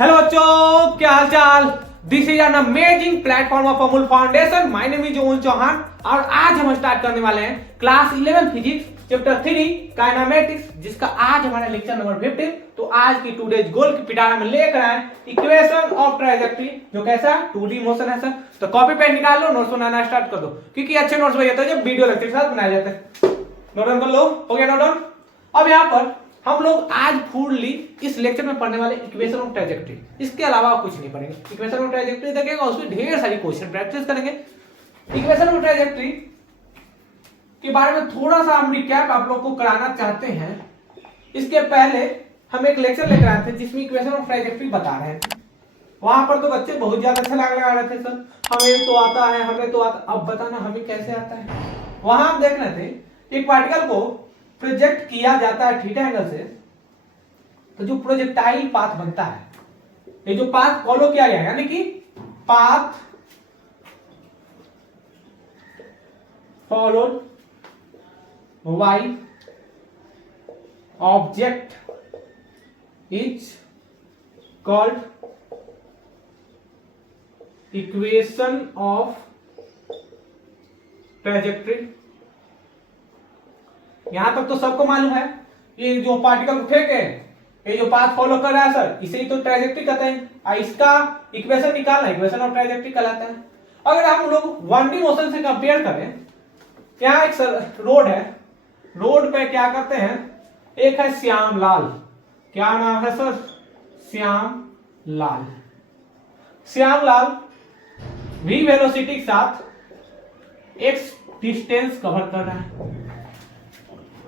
Hello बच्चों, क्या हाल चाल। This is an amazing platform of Amul foundation. My name is Amul Chauhan और आज हम स्टार्ट करने वाले हैं क्लास 11 फिजिक्स चैप्टर 3 काइनेमेटिक्स, जिसका आज हमारा लेक्चर नंबर 15। तो आज की टुडेज गोल की पिटारा में लेकर आए इक्वेशन ऑफ ट्राइजेक्टरी, जो कैसा 2D मोशन है सर। तो कॉपी पेन निकाल लो, नोट्स बनाना स्टार्ट कर दो, क्योंकि अच्छे नोट्स बन जाते हैं जब वीडियो लेक्चर के साथ बनाए जाते हैं। नोट डाउन कर लो, हो गया नोट डाउन। अब यहाँ पर हम लोग आज फुल्ली इस लेक्चर में पढ़ने वाले इक्वेशन ऑफ ट्राइजेक्टरी, इसके अलावा कुछ नहीं पढ़ेंगे। इक्वेशन ऑफ ट्राइजेक्टरी देखेंगे, उसमें ढेर सारी क्वेश्चन प्रैक्टिस करेंगे। इक्वेशन ऑफ ट्राइजेक्टरी के बारे में थोड़ा सा हम रिकैप आप लोग को कराना चाहते हैं। इसके पहले हम एक लेक्चर लेकर आए थे जिसमें इक्वेशन ऑफ ट्राइजेक्टरी बता रहे थे। वहां पर तो बच्चे बहुत ज्यादा अच्छा लगा रहे थे, सर हमें तो आता है, हमें तो आता। अब बताना हमें कैसे आता है। वहां हम देख रहे थे एक पार्टिकल को प्रोजेक्ट किया जाता है थीटा एंगल से, तो जो प्रोजेक्टाइल पाथ बनता है, ये जो पाथ फॉलो किया गया, यानी कि path followed by object is called equation of trajectory. यहां तक तो सबको मालूम है, ये जो पार्टिकल उठे के ये जो पाथ फॉलो कर रहा है सर, इसे ही तो ट्राइजेक्टरी कहते हैं। इसका इक्वेशन निकालना इक्वेशन ऑफ ट्राइजेक्टरी कहलाता है। अगर हम लोग 1D मोशन से कंपेयर करें, यहाँ एक रोड है, रोड पे क्या करते हैं, एक है श्यामलाल, क्या नाम है sir, Shyamlal. Shyamlal v velocity के साथ x डिस्टेंस कवर कर रहा है।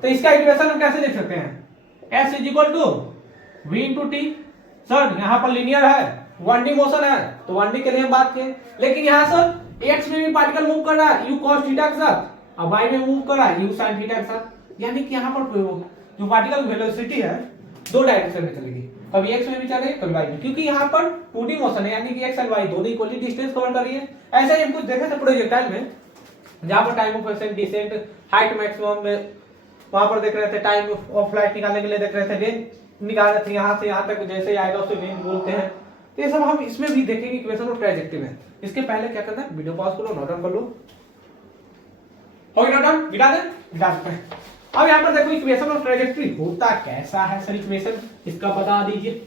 तो इसका इक्वेशन हम कैसे लिख सकते हैं, s is equal to v into T. Sir यहाँ पर लीनियर है, 1D मोशन है, तो 1D के लिए हम बात किए। लेकिन यहाँ सर x में भी पार्टिकल मूव कर रहा है u cos थीटा के साथ, और y में मूव कर रहा है u sin थीटा के साथ। यानी कि यहाँ पर जो पार्टिकल वेलोसिटी है दो डायरेक्शन में चलेगी, कभी x में भी चलेगी कभी y में, क्योंकि यहाँ पर 2D मोशन है, यानी कि x और y दोनों इक्वली डिस्टेंस कवर कर रही है। ऐसा ही हम कुछ देखे थे प्रोजेक्टाइल में, जहाँ पर time of ascent descent height maximum में, वहां पर देख रहे थे टाइम ऑफ फ्लाइट निकालने के लिए देख रहे थे रेंज निकाल रहे थे, यहाँ से यहाँ तक जैसे आएगा उसे रेंज बोलते हैं। तो ये सब हम इसमें भी देखेंगे इक्वेशन ऑफ ट्राइजेक्टरी में। इसके पहले क्या करना है, वीडियो पॉज करो, नोट डाउन कर लो। हो गया नोट डाउन, गिरा सकते हैं। अब यहाँ पर देखो इक्वेशन ऑफ ट्राइजेक्टरी होता कैसा है सर, इक्वेशन इसका बता दीजिए।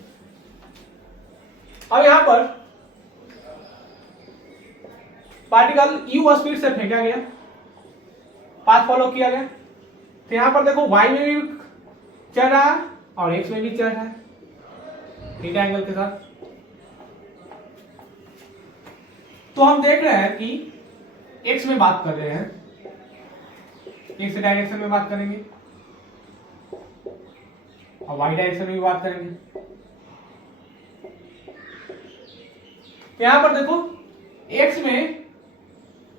अब यहाँ पर पार्टिकल u स्पीड से फेंका गया, पाथ फॉलो किया गया, तो यहां पर देखो y में भी चल रहा है और x में भी चल रहा है थीटा एंगल के साथ। तो हम देख रहे हैं कि x में बात कर रहे हैं, x डायरेक्शन में बात करेंगे और y डायरेक्शन में भी बात करेंगे। तो यहां पर देखो x में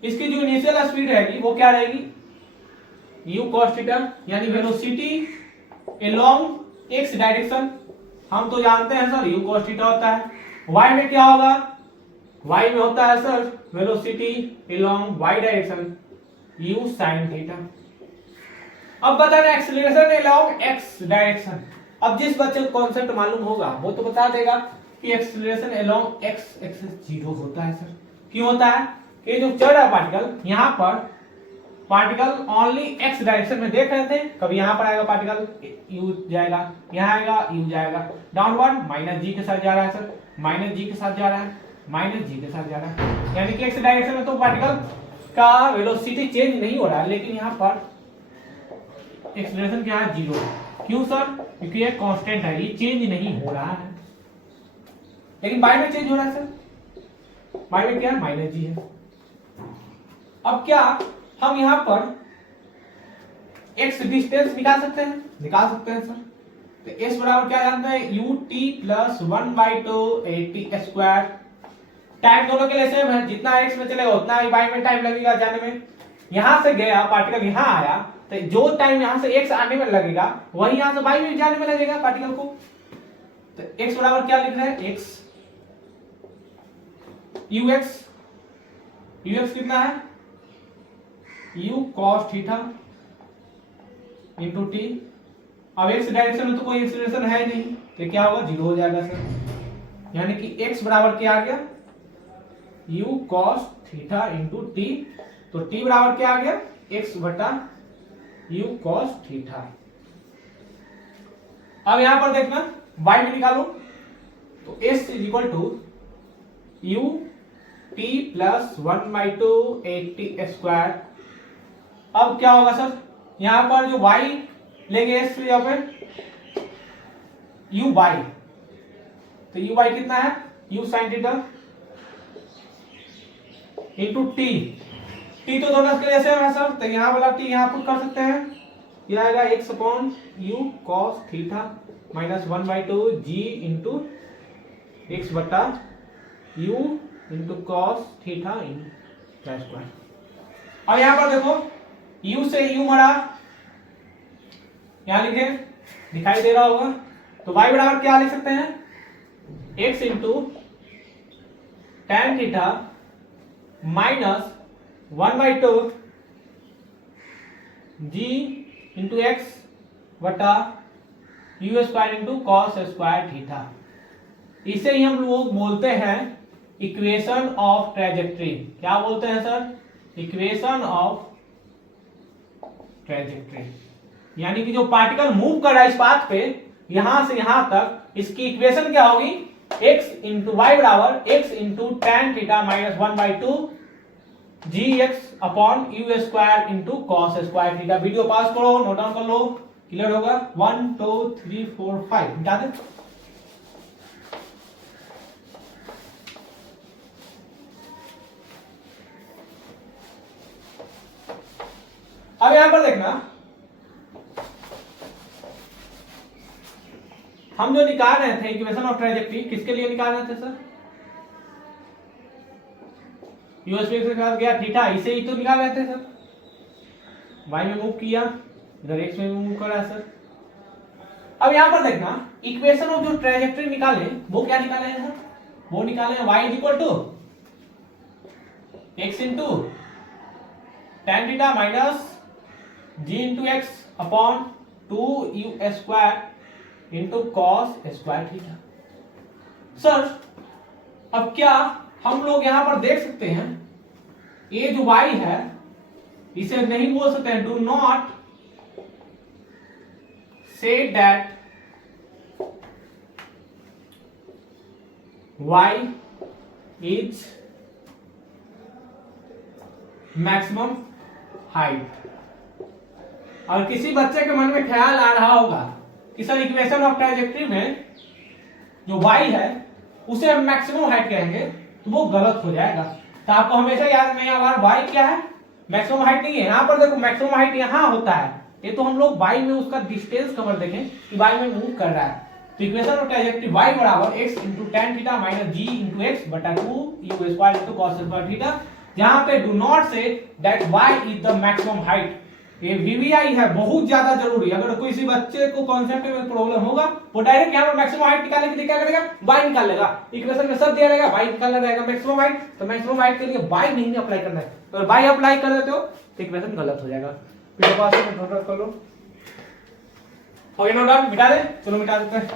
इसकी जो इनिशियल स्पीड रहेगी वो क्या रहेगी, u cos थीटा, यानी वेलोसिटी अलोंग x डायरेक्शन। हम तो जानते हैं सर u cos थीटा होता है। y में क्या होगा, y में होता है sir velocity along y direction, u sin theta. अब बता रहे एक्सीलरेशन अलोंग x डायरेक्शन। अब जिस बच्चे को कॉन्सेप्ट मालूम होगा वो तो बता देगा कि एक्सीलरेशन अलोंग x एक्सिस 0 होता है सर। क्यों होता है, कि जो चल रहा है पार्टिकल, यहाँ पर पार्टिकल ओनली x डायरेक्शन में देख रहे थे, कभी यहाँ पर आएगा पार्टिकल u जाएगा, यहाँ आएगा u जाएगा, डाउनवर्ड माइनस g के साथ जा रहा है सर, माइनस g के साथ जा रहा है, माइनस g के साथ जा रहा है। यानी कि x डायरेक्शन में तो पार्टिकल का वेलोसिटी चेंज नहीं हो रहा है, लेकिन यहाँ पर एक्सीलरेशन क्या है, 0। क्यों सर, क्योंकि ये कांस्टेंट है, ये चेंज नहीं हो रहा है। लेकिन y में चेंज हो रहा है सर, y में क्या है, माइनस g है। अब क्या हम यहाँ पर x डिस्टेंस निकाल सकते हैं, निकाल सकते हैं सर। तो s बराबर क्या जानते हैं, ut प्लस 1/2 at²। टाइम दोनों के लिए सेम है, जितना x में चलेगा उतना ही y में टाइम लगेगा जाने में। यहां से गया पार्टिकल, यहाँ आया, तो जो टाइम यहाँ से x आने में लगेगा वही यहाँ से y में जाने में लगेगा पार्टिकल को। तो x बराबर क्या लिख रहे हैं, x ux कितना है, u cos theta into T. अब एक्स डायरेक्शन में तो कोई एक्सीलरेशन है नहीं, तो क्या होगा, जीरो हो जाएगा सर। यानी कि x बराबर क्या आ गया, u cos theta into T. तो t बराबर क्या आ गया, x बटा u cos थीटा। अब यहां पर देखना y में निकालो, तो s is equal to u t plus 1/2 8t square. अब क्या होगा सर, यहां पर जो y लेंगे s यहाँ पे u बाई, तो u बाई कितना है, u sine theta into T. T तो दोनों के जैसे है सर, तो यहाँ वाला टी यहाँ पुट कर सकते हैं, यह आएगा x upon u cos theta minus 1/2 g into x बटा u into cos theta into square. अब यहाँ पर देखो u से u मरा, यहाँ लिखे दिखाई दे रहा होगा, तो y बराबर क्या लिख सकते हैं, x into tan theta minus 1/2 g into x बटा u square into cos square theta. इसे ही हम लोग बोलते हैं इक्वेशन ऑफ ट्रेजेक्ट्री। क्या बोलते हैं सर, इक्वेशन ऑफ ट्रेजेक्ट्री। यानी कि जो पार्टिकल मूव कर रहा है इस पाथ पे यहां से यहां तक, इसकी इक्वेशन क्या होगी, x इंटू वाई बराबर x into tan theta minus 1/2 g x upon u square into cos square theta. Video पास करो, नोट डाउन कर लो, क्लियर होगा। 1 2 3 4 5 मिटा दे। अब यहां पर देखना, हम जो निकाल रहे थे इक्वेशन ऑफ ट्रेजेक्ट्री, किसके लिए निकाल रहे थे सर, यूएसपी के साथ गया थीटा, इसे ही तो निकाल रहे थे सर। y में मूव किया, इधर x में मूव कर रहा है सर। अब यहां पर देखना इक्वेशन ऑफ जो ट्रेजेक्ट्री निकाले वो क्या निकाले हैं सर, वो निकाले हैं y is equal to x into tan theta minus g into x upon 2u square into cos square theta. Sir अब क्या हम लोग यहां पर देख सकते हैं, ये जो y है इसे नहीं बोल सकते हैं, do not say that y is maximum height. और किसी बच्चे के मन में ख्याल आ रहा होगा कि सर इक्वेशन ऑफ ट्राइजेक्ट्री में जो y है उसे हम मैक्सिमम हाइट कहेंगे, तो वो गलत हो जाएगा। तो आपको हमेशा याद नहीं होगा y क्या है, मैक्सिमम हाइट नहीं है। यहाँ पर देखो मैक्सिमम हाइट यहाँ होता है, ये तो हम लोग y में उसका डिस्टेंस कवर देखें कि y में मूव कर रहा है। तो इक्वेशन ऑफ ट्राइजेक्ट्री y बराबर x into tan theta minus g into x बटा 2u square into cos square theta, जहां पे do not say that y is the maximum height. ये वीवीआई है, बहुत ज्यादा जरूरी। अगर किसी बच्चे को कॉन्सेप्ट में प्रॉब्लम होगा वो डायरेक्ट यहाँ पर मैक्सिमम हाइट निकालने के लिए क्या करेगा, y निकाल लेगा। इक्वेशन में सब दिया रहेगा, y निकालना रहेगा मैक्सिमम हाइट, तो मैक्सिमम हाइट के लिए y नहीं अप्लाई करना है। तो अगर y अप्लाई कर देते हो तो इक्वेशन गलत हो जाएगा। फिर पास में नोट कर लो, और ये नोट डाउन मिटा दे, चलो मिटा देते हैं।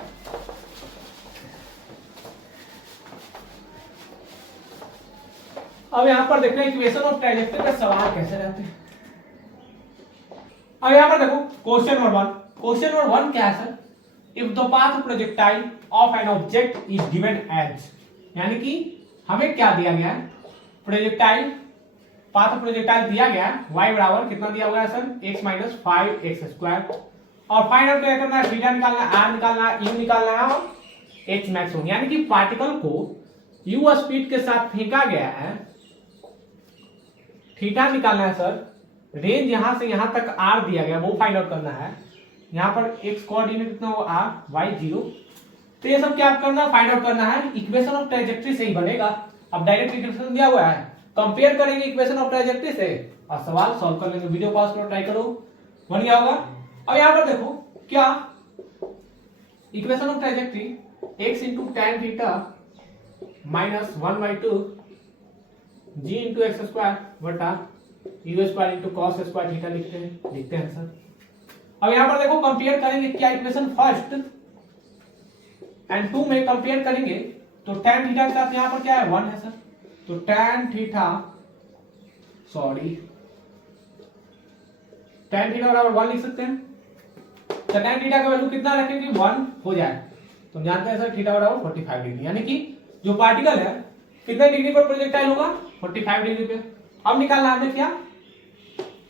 अब यहाँ पर देखते हैं इक्वेशन ऑफ ट्राइजेक्ट्री का सवाल कैसे रहते हैं। अब यहां पर देखो क्वेश्चन नंबर 1, क्वेश्चन नंबर 1 क्या है sir, if the path projectile of an object is given as, यानी कि हमें क्या दिया गया है, प्रोजेक्टाइल, पाथ प्रोजेक्टाइल दिया गया है, y बराबर कितना दिया हुआ है sir, x minus 5x square, और फाइंड आउट क्या करना है, थीटा निकालना है, r निकालना है, u निकालना है और h मैक्सिमम। यानी कि पार्टिकल को u स्पीड के साथ फेंका गया है, थीटा निकालना है सर, रेंज यहां से यहां तक r दिया गया वो फाइंड आउट करना है। यहां पर x कोऑर्डिनेट कितना होगा r, y 0। तो ये सब क्या करना है, फाइंड आउट करना है। इक्वेशन ऑफ ट्राइजेक्ट्री से ही बनेगा। अब डायरेक्ट इक्वेशन दिया हुआ है, कंपेयर करेंगे इक्वेशन ऑफ ट्राइजेक्ट्री से और सवाल सॉल्व कर लेंगे। वीडियो पास करो, ट्राई करो, बन गया होगा। अब यहां पर देखो क्या equation of trajectory x into tan theta minus 1/2 g into x square बटा u square into cos square theta लिखते हैं सर। अब यहां पर देखो कंपेयर करेंगे क्या, इक्वेशन फर्स्ट एंड 2 में कंपेयर करेंगे तो tan थीटा के साथ यहाँ पर क्या है 1 है सर, तो tan थीटा बराबर 1 लिख सकते हैं। तो tan थीटा का वैल्यू कितना रखेंगे 1 हो जाए, तो हम जानते हैं सर थीटा बराबर 45 डिग्री, यानी कि जो पार्टिकल है कितने डिग्री पर प्रोजेक्टाइल होगा 45 डिग्री पे। अब निकालना हमें क्या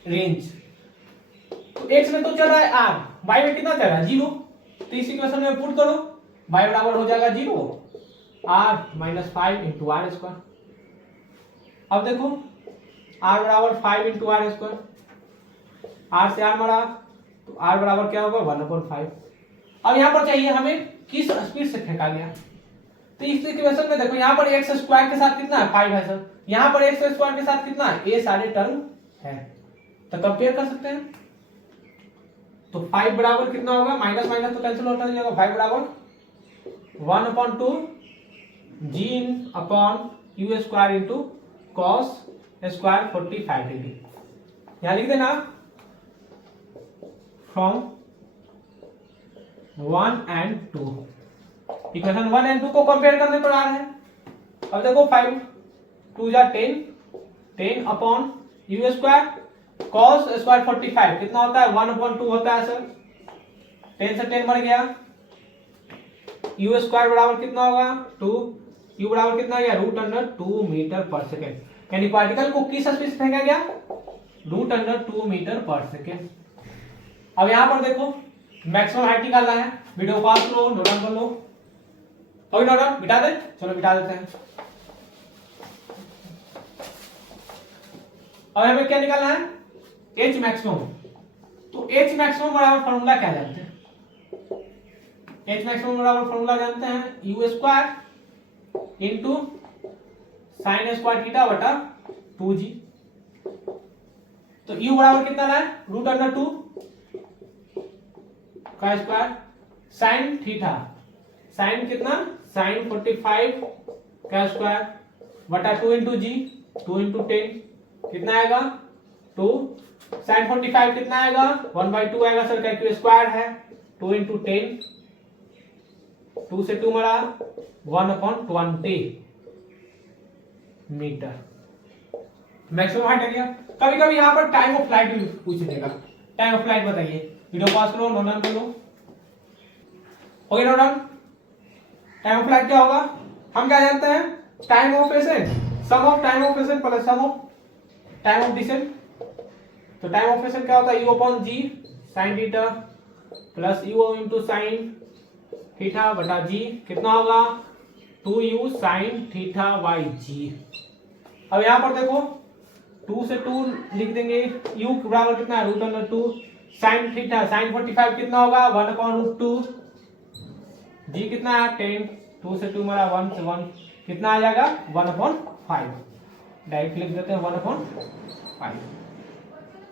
रेंज, तो x में तो चल रहा है r, y में कितना चल रहा है 0, तो इस इक्वेशन में पुट करो, y बराबर हो जाएगा 0 r minus 5 into R square. अब देखो r बराबर 5 इंटू आर स्क्वायर, r से r मरा तो r बराबर क्या होगा 1/5। अब यहाँ पर चाहिए हमें किस स्पीड से फेंका गया, तो इस इक्वेशन में देखो यहाँ पर x स्क्वायर के साथ कितना है 5 है सर, यहाँ पर x स्क्वायर के साथ कितना है, ये सारे टर्म है, तो कंपेयर कर सकते हैं। तो 5 बराबर कितना होगा, माइनस माइनस तो कैंसिल होता जाएगा, 5 बराबर 1/2 g upon u square into cos square 45 degree. यहाँ लिख देना फ्रॉम 1 and 2, इक्वेशन 1 and 2 को कंपेयर करने पर आ रहा है। अब देखो 5 2 जा 10 upon u square cos square 45 कितना होता है 1/2 होता है सर, 10 से 10 मर गया, u स्क्वायर बराबर कितना होगा 2, u बराबर कितना आ गया √2 मीटर पर सेकेंड, यानी पार्टिकल को किस स्पीड से फेंका गया √2 मीटर पर सेकेंड। अब यहां पर देखो मैक्सिमम हाइट निकालना है, वीडियो पास करो नोट डाउन कर लो, और नोट डाउन बिठा दे, चलो बिठा देते हैं। अब हमें क्या निकालना है H मैक्सिमम, तो H मैक्सिमम बराबर फॉर्मूला क्या जानते हैं, H मैक्सिमम बराबर फॉर्मूला जानते हैं u square into sine square theta बटा 2g, तो u बराबर कितना है √2 का स्क्वायर साइन थीटा, साइन कितना साइन 45 का स्क्वायर बटा 2 इंटू जी 2 इंटू 10 कितना आएगा 2, साइन 45 कितना आएगा 1/2 आएगा सर, क्या स्क्वायर है 2 इंटू 10, 2 से 2 मरा 1/20 मीटर मैक्सिमम हाइट है। कभी कभी यहाँ पर टाइम ऑफ फ्लाइट भी पूछ देगा, टाइम ऑफ फ्लाइट बताइए, वीडियो पास करो नोट डाउन कर लो, हो गया note down. Time of flight क्या होगा, हम क्या जानते हैं time of ascent, sum of time of ascent plus sum of time of descent, तो टाइम ऑफ एसेंट क्या होता है u upon g sin theta plus u into sine theta बटा g कितना होगा 2u sin theta by g। अब यहाँ पर देखो 2 से 2 लिख देंगे, u बराबर कितना है √2 sin थीटा sin 45 कितना होगा 1/√2, g कितना है 10, 2 से 2 मरा 1 से 1 कितना आ जाएगा 1/5, डायरेक्ट लिख देते हैं 1/5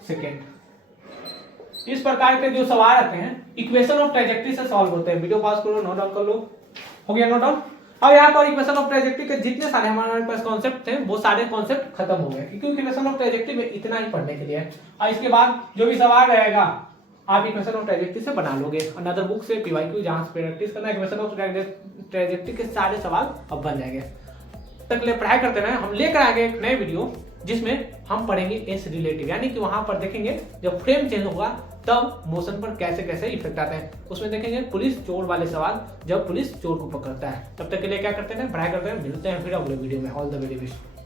सेकेंड। इस प्रकार के जो सवाल आते हैं इक्वेशन ऑफ ट्रेजेक्टरी से सॉल्व होते हैं, वीडियो पास करो नोट डाउन कर लो, हो गया नोट डाउन। अब यहाँ पर इक्वेशन ऑफ ट्रेजेक्टरी के जितने सारे हमारे पास कॉन्सेप्ट थे वो सारे कॉन्सेप्ट खत्म हो गए, क्योंकि इक्वेशन ऑफ ट्रेजेक्टरी में इतना ही पढ़ने के लिए है, और इसके बाद जो भी सवाल रहेगा आप इक्वेशन ऑफ ट्रेजेक्टरी से बना लोगे, अनदर बुक से पीवाईक्यू जहां से प्रैक्टिस करना है इक्वेशन ऑफ ट्रेजेक्टरी के सारे सवाल अब बन जाएंगे। तक ले पढ़ाई करते रहे, हम लेकर आएंगे एक नए वीडियो जिसमें हम पढ़ेंगे एस रिलेटिव, यानी कि वहां पर देखेंगे जब फ्रेम चेंज होगा तब मोशन पर कैसे कैसे इफेक्ट आता है, उसमें देखेंगे पुलिस चोर वाले सवाल जब पुलिस चोर को पकड़ता है। तब तक के लिए क्या करते हैं पढ़ाई करते हैं, मिलते हैं फिर अगले वीडियो में। All the very best.